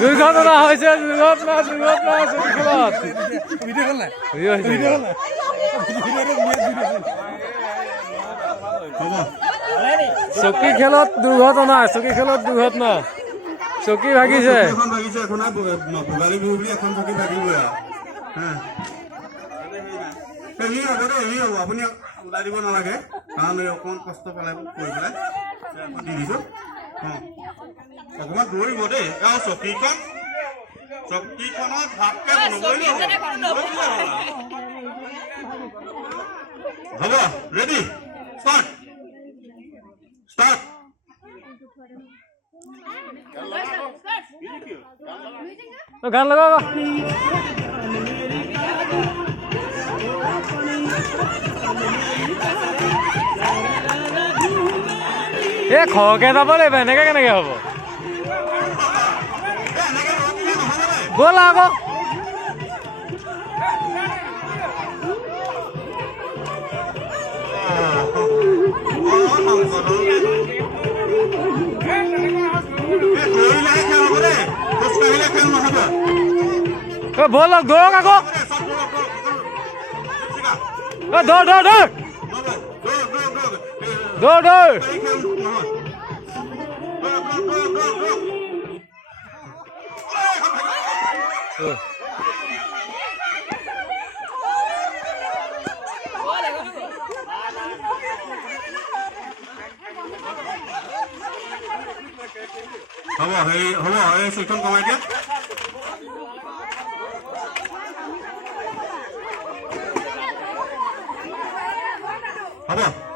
দুৰ্ঘটনা হয়েছে, দুৰ্ঘটনা দুৰ্ঘটনা চকী খেলত দুৰ্ঘটনা, চকী খেলত দুৰ্ঘটনা, চকী ভাগিছে। আপুনি ওলাই দিব নালাগে, কাৰণ অকণমান কষ্ট পেলাই কৰি পেলাই দি দিছো। অকণমান দৌৰিব দেই। চকীখনত ভাপকে হ'ব। Ready, start start. গান লগাও। এই খৰকে যাব লাগিব, এনেকে কেনেকে হ'ব? ব'ল আকৌ। ব'ল দৌৰক আকৌ। দৌৰ দৌৰ দৌৰ দৌৰ দৌৰ। হ'ব হ'ব, এই চকীখন কমাই দিয়া। হ'ব।